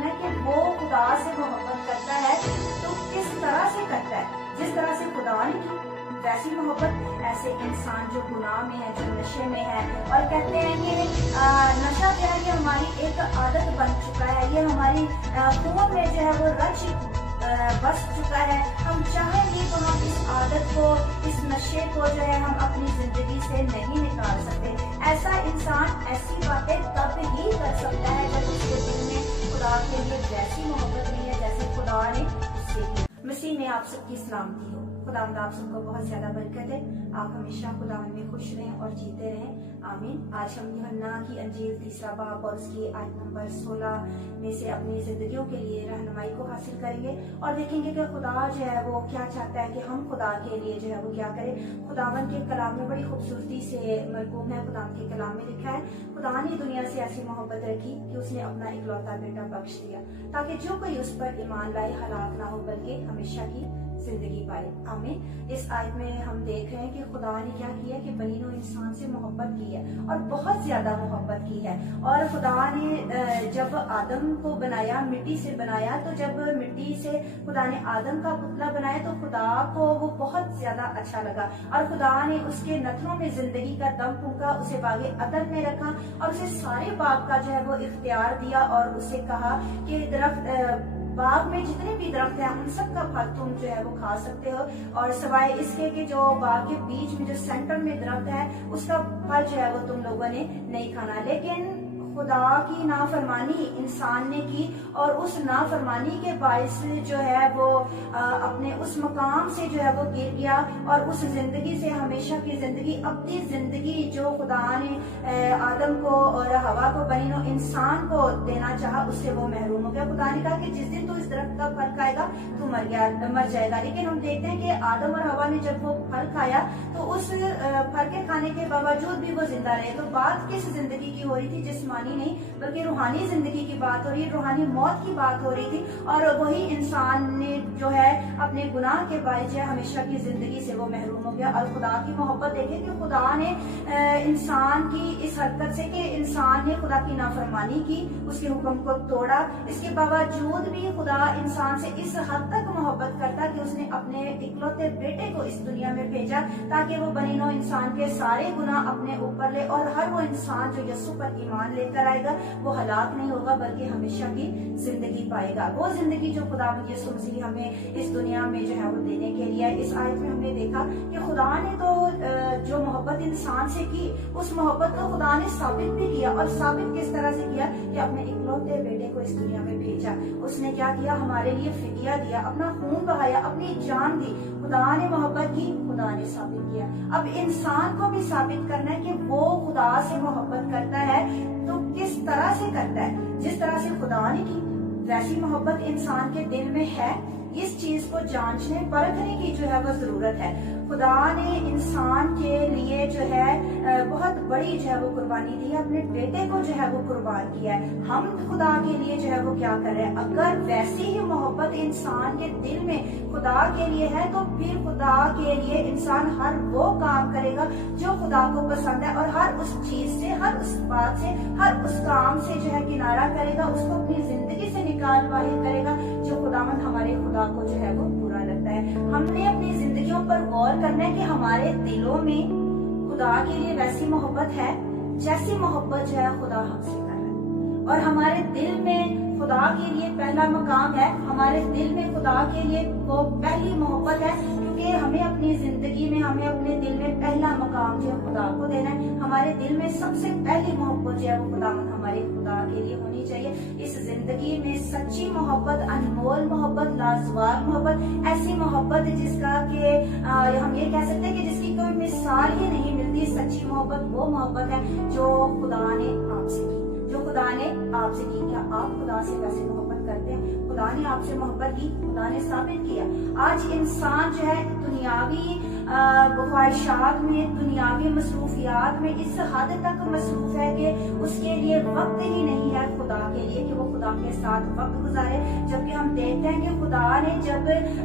کرنا ہے کہ وہ خدا سے محبت کرتا ہے تو کس طرح سے کرتا ہے. جس طرح سے خدا نے کی ویسی محبت. ایسے انسان جو گناہ میں ہے, جو نشے میں ہے, اور کہتے ہیں کہ نشہ جو ہے یہ ہماری ایک عادت بن چکا ہے, یہ ہماری خون میں جو ہے وہ رچ بس چکا ہے. ہم چاہیں گے تو ہم اس عادت کو, اس نشے کو جو ہے ہم اپنی زندگی سے نہیں نکال سکتے. ایسا انسان ایسی باتیں تب ہی کر سکتا ہے جب اس کے دل میں خدا کے لیے ویسی محبت نہیں ہے جیسے خدا نے اس سے کی. مسیح میں آپ سب کی سلامتی ہو. خدا آپ سب کو بہت زیادہ برکت ہے. آپ ہمیشہ خدا میں خوش رہیں اور جیتے رہیں. آمین. آج ہم یوحنا کی انجیل 3 باب اور اس کی آیت نمبر 16 میں سے اپنی زندگیوں کے لیے رہنمائی کو حاصل کریں گے اور دیکھیں گے کہ خدا جو ہے وہ کیا چاہتا ہے کہ ہم خدا کے لیے جو ہے وہ کیا کریں. خداوند کے کلام میں بڑی خوبصورتی سے مرقوم ہے. خدا کے کلام میں لکھا ہے خدا نے دنیا سے ایسی محبت رکھی کہ اس نے اپنا اکلوتا بیٹا بخش دیا تاکہ جو کوئی اس پر ایمان لائے ہلاک نہ ہو بلکہ ہمیشہ کی زندگی پائے. آمین. اس آیت میں ہم دیکھ رہے ہیں کہ خدا نے کیا کیا کہ بنی نوع انسان سے محبت کی ہے اور بہت زیادہ محبت کی ہے. اور خدا نے جب آدم کو بنایا, مٹی سے بنایا, تو جب مٹی سے خدا نے آدم کا پتلا بنایا تو خدا کو وہ بہت زیادہ اچھا لگا اور خدا نے اس کے نتھنوں میں زندگی کا دم پھونکا, اسے باغ عدن میں رکھا اور اسے سارے باغ کا جو ہے وہ اختیار دیا اور اسے کہا کہ درخت باغ میں جتنے بھی درخت ہیں ان سب کا پھل تم جو ہے وہ کھا سکتے ہو اور سوائے اس کے کہ جو باغ کے بیچ میں جو سینٹر میں درخت ہے اس کا پھل جو ہے وہ تم لوگوں نے نہیں کھانا. لیکن خدا کی نافرمانی انسان نے کی اور اس نافرمانی کے باعث جو ہے وہ اپنے اس مقام سے جو ہے وہ گر گیا اور اس زندگی سے, ہمیشہ کی زندگی, اپنی زندگی جو خدا نے آدم کو اور ہوا کو, بنی نوع انسان کو دینا چاہا, اس سے وہ محروم ہو گیا. خدا نے کہا کہ جس دن تو اس درخت کا پھل کھائے گا تو مر جائے گا. لیکن ہم دیکھتے ہیں کہ آدم اور ہوا نے جب وہ پھل کھایا تو اس پھل کے کھانے کے باوجود بھی وہ زندہ رہے. تو بات کس زندگی کی ہو رہی تھی؟ جسمانی نہیں بلکہ روحانی زندگی کی بات ہو رہی ہے, روحانی موت کی بات ہو رہی تھی. اور وہی انسان نے جو ہے اپنے گناہ کے باعث ہمیشہ کی زندگی سے وہ محروم ہو گیا. اور خدا کی محبت دیکھیں کہ خدا نے انسان کی اس حرکت سے کہ انسان نے خدا کی نافرمانی کی, اس کے حکم کو توڑا, اس کے باوجود بھی خدا انسان سے اس حد تک محبت کرتا کہ اس نے اپنے اکلوتے بیٹے کو اس دنیا میں بھیجا تاکہ وہ بنی نوع انسان کے سارے گناہ اپنے اوپر لے اور ہر وہ انسان جو یسوع پر ایمان لے کر آئے گا وہ ہلاک نہیں ہوگا بلکہ ہمیشہ کی زندگی پائے گا. وہ زندگی جو خدا یسوع مسیح ہمیں اس دنیا میں جو ہے وہ دینے کے لیے. اس آیت میں ہم نے دیکھا کہ خدا نے تو جو محبت انسان سے کی اس محبت کو خدا نے ثابت بھی کیا. اور ثابت کس طرح سے کیا کہ اپنے اکلوتے بیٹے کو اس دنیا میں بھیجا. اس نے کیا کیا؟ ہمارے لیے فدیہ دیا, اپنا خون بہایا, اپنی جان دی. خدا نے محبت کی, خدا نے ثابت کیا. اب انسان کو بھی ثابت کرنا ہے کہ وہ خدا سے محبت کرتا ہے تو کس طرح سے کرتا ہے. جس طرح سے خدا نے کی ویسی محبت انسان کے دل میں ہے. اس چیز کو جانچنے پرکھنے کی جو ہے وہ ضرورت ہے. خدا نے انسان کے لیے جو ہے بہت بڑی جو ہے وہ قربانی دی ہے, اپنے بیٹے کو جو ہے وہ قربان کیا ہے. ہم خدا کے لیے جو ہے وہ کیا کر رہے ہیں؟ اگر ویسی ہی محبت انسان کے دل میں خدا کے لیے ہے تو پھر خدا کے لیے انسان ہر وہ کام کرے گا جو خدا کو پسند ہے اور ہر اس چیز سے, ہر اس بات سے, ہر اس کام سے جو ہے کنارہ کرے گا, اس کو اپنی زندگی سے نکال باہر کرے گا جو خداوند ہمارے خدا کو جو ہے وہ برا لگتا ہے. ہم نے اپنی زندگیوں پر غور کرنا ہے کہ ہمارے دلوں میں خدا کے لیے ویسی محبت ہے جیسی محبت جو ہے خدا ہم سے کر رہا ہے. اور ہمارے دل میں خدا کے لیے پہلا مقام ہے, ہمارے دل میں خدا کے لیے وہ پہلی محبت ہے کیونکہ ہمیں اپنی زندگی میں, ہمیں اپنے دل میں پہلا مقام جو ہے خدا کو دینا ہے. ہمارے دل میں سب سے پہلی محبت جو ہے وہ خدا ہمارے خدا کے لیے ہونی چاہیے. اس زندگی میں سچی محبت, انمول محبت, لازوال محبت, ایسی محبت جس کا کہ ہم یہ کہہ سکتے ہیں کہ جس کی کوئی مثال ہی نہیں ملتی. سچی محبت وہ محبت ہے جو خدا نے آپ سے کی, جو خدا نے آپ سے کی. کیا آپ خدا سے ویسے محبت کرتے ہیں؟ خدا نے آپ سے محبت کی, خدا نے ثابت کیا. آج انسان جو ہے دنیاوی خواہشات میں, دنیاوی مصروفیات میں اس حد تک مصروف ہے کہ اس کے لیے وقت ہی نہیں ہے خدا کے لیے کہ وہ خدا کے ساتھ وقت گزارے. جبکہ ہم دیکھتے ہیں کہ خدا نے جب